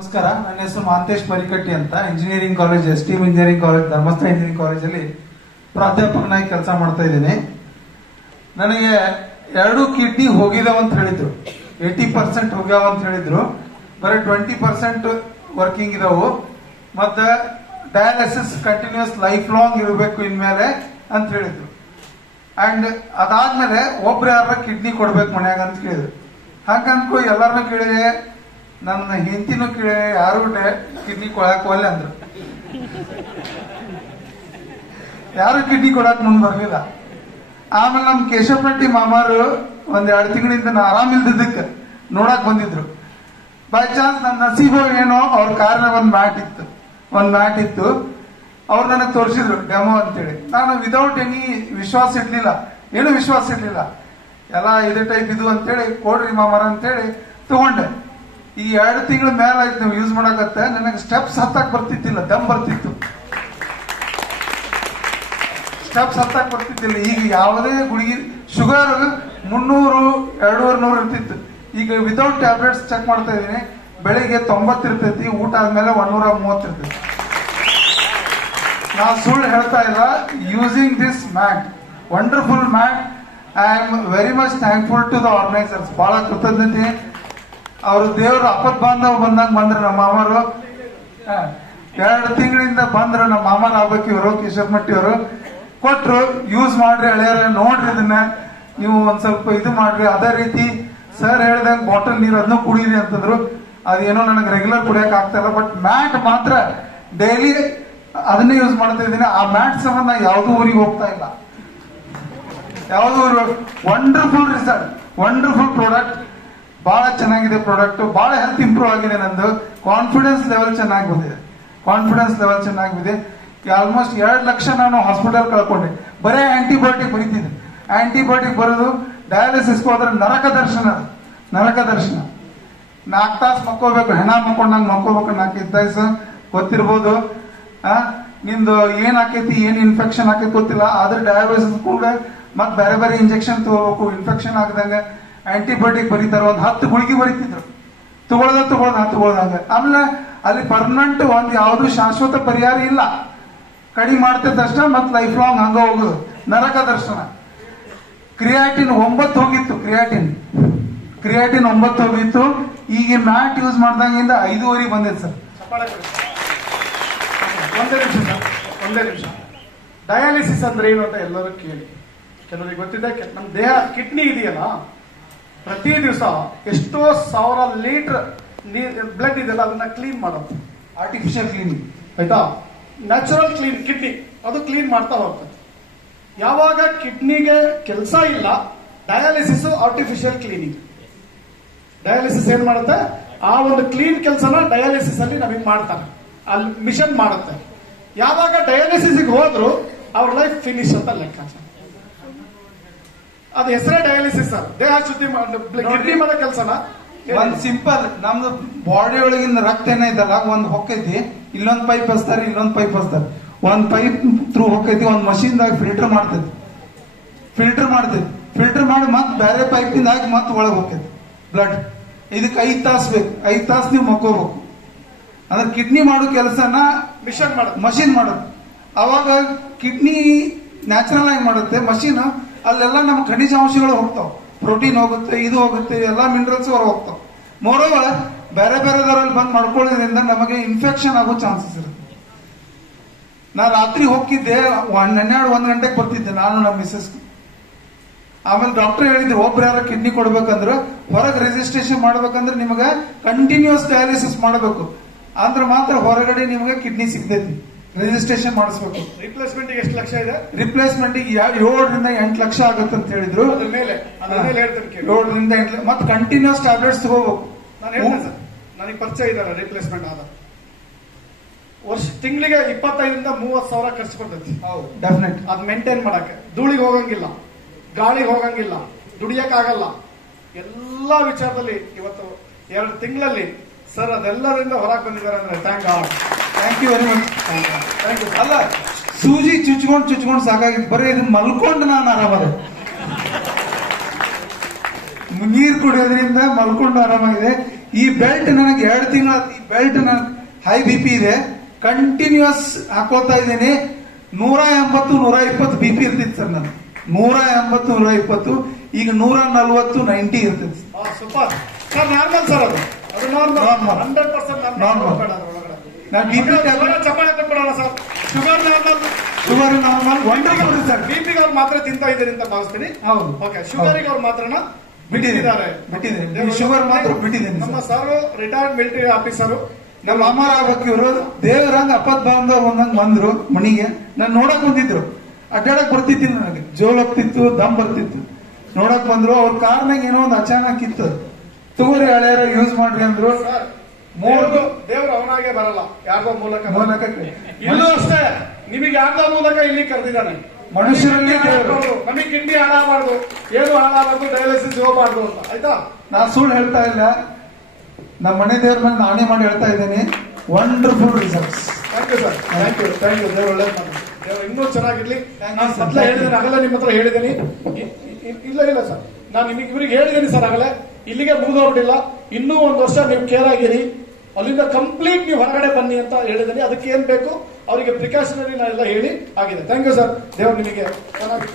ನಮಸ್ಕಾರ, ನನ್ನ ಹೆಸರು ಮಹಾಂತೇಶ್ ಪರಿಕಟ್ಟಿ ಅಂತ. Engineering college, STM engineering college, Dharmasthala engineering ಕಾಲೇಜಲ್ಲಿ ಪ್ರಾಧ್ಯಾಪಕನಾಗಿ ಕೆಲಸ ಮಾಡ್ತಾ ಇದ್ದೀನಿ. ನನಗೆ 2 ಕಿಡ್ನಿ ಹೋಗಿದಾವ ಅಂತ ಹೇಳಿದ್ರು, 80% ಹೋಗ್ಯಾವ ಅಂತ ಹೇಳಿದ್ರು. ಬರೀ 20% ವರ್ಕಿಂಗ್ ಇದಾವು. ಮತ್ತೆ ಡಯಾಲಿಸಿಸ್ ಕಂಟಿನ್ಯೂಸ್ ಲೈಫ್ ಲಾಂಗ್ ಇರಬೇಕು ಇನ್ಮೇಲೆ ಅಂತ ಹೇಳಿದ್ರು. ಅಂಡ್ ಅದಾದ್ಮೇಲೆ ಒಬ್ರು ಯಾರ ಕಿಡ್ನಿ ಕೊಡ್ಬೇಕು ಮನ್ಯಾಗ ಅಂತ ಕೇಳಿದ್ರು. ಹಾಗಂದ್ಕೊ ಎಲ್ಲಾರನ್ನೂ ಕೇಳಿದೆ, ನನ್ನ ಹೆಂಡತಿನೂ ಕೇಳಿ, ಯಾರು ಕಿಡ್ನಿ ಕೊಡಕ್ ಒಲ್ಲೆ ಅಂದ್ರು. ಯಾರು ಕಿಡ್ನಿ ಕೊಡಕ್ ಮುಂದ್ ಬರ್ಲಿಲ್ಲ. ಆಮೇಲೆ ನಮ್ ಕೇಶವಪಟ್ಟಿ ಮಾಮಾರು 1-2 ತಿಂಗಳಿಂದ ನಾ ಆರಾಮಿಲ್ದಿದ್ದಕ್ಕೆ ನೋಡಕ್ ಬಂದಿದ್ರು. ಬೈ ಚಾನ್ಸ್ ನನ್ನ ನಸೀಬು ಏನೋ ಅವ್ರ ಕಾರಣ ಒಂದ್ ಮ್ಯಾಟ್ ಇತ್ತು. ಅವ್ರು ನನಗೆ ತೋರಿಸಿದ್ರು ಡೆಮೋ ಅಂತೇಳಿ. ನಾನು ವಿದೌಟ್ ಎನಿ ವಿಶ್ವಾಸ ಇಡ್ಲಿಲ್ಲ, ಏನು ವಿಶ್ವಾಸ ಇಡ್ಲಿಲ್ಲ. ಎಲ್ಲ ಇದೇ ಟೈಪ್ ಇದು ಅಂತೇಳಿ ಕೊಡ್ರಿ ಮಾಮಾರ ಅಂತೇಳಿ ತಗೊಂಡೆ. ಈ 2 ತಿಂಗಳ ಮೇಲೆ ಆಯ್ತು ನಾವು ಯೂಸ್ ಮಾಡಕತ್ತೆ. ನನಗೆ ಸ್ಟೆಪ್ಸ್ ಹತ್ತಕ್ ಬರ್ತಿದ್ದಿಲ್ಲ, ದಮ್ ಬರ್ತಿತ್ತು. ಸ್ಟೆಪ್ಸ್ ಹತ್ತಕ್ ಬರ್ತಿದ್ದಿಲ್ಲ. ಈಗ ಯಾವುದೇ ಗುಳಿಗೆ ಶುಗರ್ 300-200 ಇರ್ತಿತ್ತು. ಈಗ ವಿತೌಟ್ ಟ್ಯಾಬ್ಲೆಟ್ಸ್ ಚೆಕ್ ಮಾಡ್ತಾ ಇದೀನಿ, ಬೆಳಿಗ್ಗೆ 90 ಇರ್ತೈತಿ, ಊಟ ಆದ್ಮೇಲೆ 130 ಇರ್ತೈತಿ. ನಾವು ಸುಳ್ಳು ಹೇಳ್ತಾ ಇಲ್ಲ. Using this mat, wonderful mat. I am very much thankful to the organisers. ಬಹಳ ಕೃತಜ್ಞತೆ. ಅವರು ದೇವರು ಅಪತ್ ಬಾಂಧವ ಬಂದಂಗ ಬಂದ್ರು. ನಮ್ಮ ಮಾಮರು 2 ತಿಂಗಳಿಂದ ಬಂದ್ರು. ನಮ್ಮ ಮಾಮರ ಆಗ್ಬೇಕು ಇವರು, ಕೇಶವಮಟ್ಟಿ ಅವರು ಕೊಟ್ರು. ಯೂಸ್ ಮಾಡ್ರಿ ಹಳೆಯರ, ನೋಡ್ರಿ ಇದನ್ನ ನೀವು ಒಂದ್ ಸ್ವಲ್ಪ ಇದು ಮಾಡ್ರಿ. ಅದೇ ರೀತಿ ಸರ್ ಹೇಳಿದಂಗ ಬಾಟಲ್ ನೀರು ಅದನ್ನು ಕುಡೀರಿ ಅಂತಂದ್ರು. ಅದೇನೋ ನನಗೆ ರೆಗ್ಯುಲರ್ ಕುಡಿಯಕ್ ಆಗ್ತಾ ಇಲ್ಲ. ಬಟ್ ಮ್ಯಾಟ್ ಮಾತ್ರ ಡೈಲಿ ಅದನ್ನೇ ಯೂಸ್ ಮಾಡ್ತಾ ಇದ್ದೀನಿ. ಆ ಮ್ಯಾಟ್ ಸಂಬಂಧ ಯಾವ್ದು ಊರಿಗೆ ಹೋಗ್ತಾ ಇಲ್ಲ, ಯಾವ್ದು ಊರು. Wonderful result, wonderful product. ಬಹಳ ಚೆನ್ನಾಗಿದೆ ಪ್ರಾಡಕ್ಟ್. ಬಹಳ ಹೆಲ್ತ್ ಇಂಪ್ರೂವ್ ಆಗಿದೆ. ನಂದು ಕಾನ್ಫಿಡೆನ್ಸ್ ಲೆವೆಲ್ ಚೆನ್ನಾಗಿ ಬಂದಿದೆ. ಆಲ್ಮೋಸ್ಟ್ 2 ಲಕ್ಷ ನಾನು ಹಾಸ್ಪಿಟಲ್ ಕಳ್ಕೊಂಡೆ. ಬರೇ ಆಂಟಿಬಯೋಟಿಕ್ ಬರೀತಿದ್ದೆ. ಆಂಟಿಬಯೋಟಿಕ್ ಬರೋದು, ಡಯಾಲಿಸಿಸ್ ಹೋದ್ರೆ ನರಕ ದರ್ಶನ. 4 ತಾಸು ಮಕ್ಕೋಬೇಕು, ಹೆಣ ಮಕ್ಕೊಂಡಂಗ್ ಮಕ್ಕೋಬೇಕು. 4 ತಾಸು ಗೊತ್ತಿರ್ಬೋದು. ನಿಂದು ಏನ್ ಆಕೈತಿ, ಏನ್ ಇನ್ಫೆಕ್ಷನ್ ಆಕೈತಿ ಗೊತ್ತಿಲ್ಲ. ಆದ್ರೆ ಡಯಾಲಿಸಿಸ್ ಕೂಡ ಮತ್ ಬೇರೆ ಇಂಜೆಕ್ಷನ್ ತಗೋಬೇಕು, ಇನ್ಫೆಕ್ಷನ್ ಆಗದಂಗ. ಆಂಟಿಬಯೋಟಿಕ್ ಬರೀತಾರ, 10 ಗುಳಿಗೆ ಬರೀತಿದ್ರು. ತಗೊಳ್ದಂಗ. ಆಮೇಲೆ ಅಲ್ಲಿ ಪರ್ಮನೆಂಟ್ ಒಂದ್ ಯಾವ್ದು ಶಾಶ್ವತ ಪರಿಹಾರ ಇಲ್ಲ. ಕಡಿಮೆ ಮಾಡ್ತಿದ್ದಷ್ಟ ಮತ್ ಲೈಫ್ ಲಾಂಗ್ ಹಂಗ ಹೋಗುದು. ನರಕ ದರ್ಶನ. ಕ್ರಿಯಾಟಿನ್ 9 ಹೋಗಿತ್ತು. ಕ್ರಿಯಾಟಿನ್ 9 ಹೋಗಿತ್ತು. ಈಗ ಮ್ಯಾಟ್ ಯೂಸ್ ಮಾಡ್ದಂಗಿಂದ 5.5 ಬಂದಿದೆ ಸರ್. ಒಂದೇ ನಿಮಿಷ. ಡಯಾಲಿಸಿಸ್ ಅಂದ್ರೆ ಏನು ಅಂತ ಎಲ್ಲರೂ ಕೇಳಿ. ಕೆಲವರಿಗೆ ಗೊತ್ತಿದೆ. ನಮ್ಮ ದೇಹ ಕಿಡ್ನಿ ಇದೆಯಲ್ಲ, ಪ್ರತಿ ದಿವಸ ಎಷ್ಟೋ 1000 ಲೀಟರ್ ಬ್ಲಡ್ ಇದೆಯಲ್ಲ, ಅದನ್ನ ಕ್ಲೀನ್ ಮಾಡೋದು. ಆರ್ಟಿಫಿಷಿಯಲ್ ಕ್ಲೀನಿಂಗ್ ಆಯ್ತಾ? ನ್ಯಾಚುರಲ್ ಕಿಡ್ನಿ ಅದು ಕ್ಲೀನ್ ಮಾಡ್ತಾ ಹೋಗ್ತದೆ. ಯಾವಾಗ ಕಿಡ್ನಿಗೆ ಕೆಲಸ ಇಲ್ಲ, ಡಯಾಲಿಸಿಸ್ ಆರ್ಟಿಫಿಷಿಯಲ್ ಕ್ಲೀನಿಂಗ್. ಡಯಾಲಿಸಿಸ್ ಏನ್ ಮಾಡುತ್ತೆ, ಆ ಒಂದು ಕ್ಲೀನ್ ಕೆಲಸನ ಡಯಾಲಿಸಿಸ್ ಅಲ್ಲಿ ನಮಗೆ ಮಾಡ್ತಾರೆ, ಅಲ್ಲಿ ಮಿಷನ್ ಮಾಡುತ್ತೆ. ಯಾವಾಗ ಡಯಾಲಿಸಿಸ್ ಹೋದ್ರು ಅವ್ರ ಲೈಫ್ ಫಿನಿಶ್ ಅಂತ ಲೆಕ್ಕಾಚಾರ. ಅದು ಹೆಸರೇ ಡಯಾಲಿಸಿಸ್. ದೇಹ ಶುದ್ಧಿ ಕಿಡ್ನಿ ಮಾಡೋ ಕೆಲಸನ. ಒಂದ್ ಸಿಂಪಲ್, ನಮ್ದು ಬಾಡಿ ಒಳಗಿನ ರಕ್ತ ಏನೈತಲ್ಲ, ಒಂದ್ ಹೊಕ್ಕೈತಿ, ಇಲ್ಲೊಂದ್ ಪೈಪ್ ಹಚ್ತಾರೆ, ಇಲ್ಲೊಂದ್ ಪೈಪ್ ಹಚ್ತಾರೆ. ಒಂದ್ ಪೈಪ್ ಥ್ರೂ ಹೊಕ್ಕೈತಿ, ಒಂದ್ ಮಷೀನ್ ದಾಗ ಫಿಲ್ಟರ್ ಮಾಡಿ ಮತ್ ಬೇರೆ ಪೈಪ್ ಇಂದ ಹಾಕಿ ಮತ್ ಒಳಗ್ ಹೋಗ್ತೈತಿ ಬ್ಲಡ್. ಇದಕ್ಕೆ 5 ತಾಸು ಬೇಕು. 5 ತಾಸು ನೀವು ಮಕ್ಕೋಬೇಕು. ಅಂದ್ರೆ ಕಿಡ್ನಿ ಮಾಡೋ ಕೆಲಸನ ಮಷೀನ್ ಮಾಡೋದು. ಅವಾಗ ಕಿಡ್ನಿ ನ್ಯಾಚುರಲ್ ಆಗಿ ಮಾಡುತ್ತೆ ಮಷೀನ್. ಅಲ್ಲೆಲ್ಲ ನಮ್ಮ ಖನಿಜಾಂಶಗಳು ಹೋಗ್ತಾವ, ಪ್ರೋಟೀನ್ ಹೋಗುತ್ತೆ, ಇದು ಹೋಗುತ್ತೆ, ಎಲ್ಲಾ ಮಿನರಲ್ಸ್ ಹೊರ ಹೋಗ್ತಾವ. ಮೋರೋವರ್ ಬೇರೆದವರಲ್ಲಿ ಬಂದ್ ಮಾಡ್ಕೊಳ್ಳೋದ್ರಿಂದ ನಮಗೆ ಇನ್ಫೆಕ್ಷನ್ ಆಗೋ ಚಾನ್ಸಸ್ ಇರುತ್ತೆ. ನಾ ರಾತ್ರಿ ಹೋಗಿದ್ದೆ, 12-1 ಗಂಟೆಗೆ ಬರ್ತಿದ್ದೆ ನಾನು, ನಮ್ಮ ಮಿಸಸ್. ಆಮೇಲೆ ಡಾಕ್ಟರ್ ಹೇಳಿದ್ರು, ಒಬ್ರು ಯಾರ ಕಿಡ್ನಿ ಕೊಡ್ಬೇಕಂದ್ರೆ ಹೊರಗೆ ರಿಜಿಸ್ಟ್ರೇಷನ್ ಮಾಡ್ಬೇಕಂದ್ರೆ ನಿಮಗೆ ಕಂಟಿನ್ಯೂಸ್ ಡಯಾಲಿಸಿಸ್ ಮಾಡಬೇಕು. ಅಂದ್ರೆ ಮಾತ್ರ ಹೊರಗಡೆ ನಿಮಗೆ ಕಿಡ್ನಿ ಸಿಗ್ತೈತಿ. ರಿಜಿಸ್ಟ್ರೇಷನ್ ಮಾಡಿಸ್ಬೇಕು. ರಿಪ್ಲೇಸ್ಮೆಂಟ್ ಎಷ್ಟು ಲಕ್ಷ ಇದೆ? ರಿಪ್ಲೇಸ್ಮೆಂಟ್ 7-8 ಲಕ್ಷ ಆಗುತ್ತೆ ಅಂತ ಹೇಳಿದ್ರು. 7-8 ಲಕ್ಷ. ಮತ್ತೆ ಕಂಟಿನ್ಯೂಸ್ ಟ್ಯಾಬ್ಲೆಟ್ಸ್ ತಗೋಬೇಕು. ನಾನು ಹೇಳ್ತೇನೆ ಸರ್, ನನಗೆ ಪರಿಚಯ ಇದ್ದಾರೆ ರಿಪ್ಲೇಸ್ಮೆಂಟ್ ಆದ. ತಿಂಗಳಿಗೆ 25,000-30,000 ಸಾವಿರ ಖರ್ಚು ಬರ್ತೈತಿ. ಹೌದು, ಡೆಫಿನೆಟ್. ಅದ್ ಮೇಂಟೈನ್ ಮಾಡಕ್ಕೆ ಧೂಳಿಗೆ ಹೋಗಂಗಿಲ್ಲ, ಗಾಳಿಗೆ ಹೋಗಂಗಿಲ್ಲ, ದುಡಿಯಕ್ ಆಗಲ್ಲ. ಎಲ್ಲಾ ವಿಚಾರದಲ್ಲಿ ಇವತ್ತು 2 ತಿಂಗಳಲ್ಲಿ ಸರ್ ಅದೆಲ್ಲರಿಂದ ಹೊರಗೆ ಬಂದಿದ್ದಾರೆ ಅಂದ್ರೆ thank you very much. Thank you. ಅಲ್ಲ, ಸೂಜಿ ಚುಚ್ಕೊಂಡು ಸಾಕಾಗಿತ್ತು. ಬರೀ ಇದನ್ನ ಮಲ್ಕೊಂಡು ನಾನು ಆರಾಮದ. ನೀರು ಕುಡಿಯೋದ್ರಿಂದ ಮಲ್ಕೊಂಡು ಆರಾಮಾಗಿದೆ. ಈ ಬೆಲ್ಟ್ ನನಗೆ 2 ತಿಂಗಳ ಬೆಲ್ಟ್ ಹೈ BP ಇದೆ, ಕಂಟಿನ್ಯೂಸ್ ಹಾಕೋತಾ ಇದ್ದೀನಿ. 180, 120 BP ಇರ್ತಿತ್ತು ಸರ್ ನಾನು. 180, 120, ಈಗ 140, 90 ಇರ್ತೈತಿ. Super sir. ನಾರ್ಮಲ್ ಸರ್, ಅದು ನಾರ್ಮಲ್, 100% ನಾರ್ಮಲ್. ನಾನು BP ಚಪ್ಪಾಳೆ ಕೊಟ್ಬಿಡೋಣ ಸರ್. Sugar normal wonderful sir. BP ಅವ್ರು ಮಾತ್ರ ತಿಂತಾ ಇದ್ದೀರಿ ಅಂತ ಭಾವಿಸ್ತೀನಿ. ಹೌದು. ಓಕೆ, ಶುಗರಿಗೆ ಅವ್ರು ಮಾತ್ರನ ಬಿಟ್ಟಿದ್ದಾರೆ. ಶುಗರ್ ಮಾತ್ರ ಬಿಟ್ಟಿದ್ದೀನಿ. ನಮ್ಮ ಸರ್ ರಿಟೈರ್ಡ್ ಮಿಲಿಟರಿ ಆಫೀಸರು, ನಮ್ಮ ಅಮರ ಆಗ್ಬೇಕು ಇವರು. ದೇವರಂಗ ಅಪ್ಪತ್ ಬಾಂಧವ್ ಒಂದಂಗ್ ಬಂದ್ರು ಮನಿಗೆ. ನಾನು ನೋಡಕ್ ಬಂದಿದ್ರು, ಅಡ್ಡಾಡಕ್ ಬರ್ತಿದ್ದಿಲ್ಲ ನನಗೆ. ಜೋಲ್ ಹೋಗ್ತಿತ್ತು, ದಮ್ ಬರ್ತಿತ್ತು. ನೋಡಕ್ ಬಂದ್ರು. ಅವ್ರ ಕಾರ್ನಾಗ ಏನೋ ಒಂದು ಅಚಾನಕ್ ಇತ್ತು. ತಗೋರಿ ಹಳೆಯರ ಯೂಸ್ ಮಾಡ್ರಿ ಅಂದ್ರು. ದೇವ್ರು ಅವನಾಗೆ ಬರಲ್ಲ, ಯಾರ್ದೋ ಮೂಲಕ. ಇಲ್ಲೂ ಅಷ್ಟೇ, ನಿಮಗೆ ಯಾರ್ದೋ ಮೂಲಕ ಇಲ್ಲಿ ಕರೆದಿದ್ದಾನೆ. ಮನುಷ್ಯರಲ್ಲಿ ನಮಗೆ ಕಿಡ್ನಿ ಹಾಳಾಗಬಾರ್ದು, ಏನು ಹಾಳಾಗಬಾರ್ದು, ಡಯಾಲಿಸಿಸ್ ಹೋಗಬಾರ್ದು ಅಂತ. ಆಯ್ತಾ? ನಾ ಸುಳ್ಳು ಹೇಳ್ತಾ ಇಲ್ಲ, ನಮ್ಮ ಮನೆ ದೇವ್ರ ಮೇಲೆ ನಾನೇ ಮಾಡಿ ಹೇಳ್ತಾ ಇದ್ದೇನೆ. Wonderful results. Thank you sir. Thank you. ದೇವ್ರು ಒಳ್ಳೇದು ಮಾಡಿ. ದೇವ್ರು ಇನ್ನೂ ಚೆನ್ನಾಗಿರ್ಲಿ. ನಾನು ಮೊದಲೇ ಹೇಳಿದ್ದೇನೆ, ಆಗಲೇ ನಿಮ್ಮ ಹತ್ರ ಹೇಳಿದ್ದೀನಿ. ಇಲ್ಲ ಸರ್, ನಾನು ಇವ್ರಿಗೆ ಹೇಳಿದ್ದೀನಿ ಸರ್ ಆಗಲೇ. ಇಲ್ಲಿಗೆ ಮುಗಿದೋಗ್ಬಿಟ್ಟಿಲ್ಲ, ಇನ್ನೂ 1 ವರ್ಷ ನೀವು ಕೇರ್ ಆಗಿರಿ. ಅಲ್ಲಿಂದ ಕಂಪ್ಲೀಟ್ ನೀವು ಹೊರಗಡೆ ಬನ್ನಿ ಅಂತ ಹೇಳಿದ್ದೀನಿ. ಅದಕ್ಕೆ ಏನ್ ಬೇಕು ಅವರಿಗೆ ಪ್ರಿಕಾಷನರಿ ಎಲ್ಲ ಹೇಳಿ ಆಗಿದೆ. Thank you sir. ದೇವ್ರು ನಿಮಗೆ ಚೆನ್ನಾಗಿ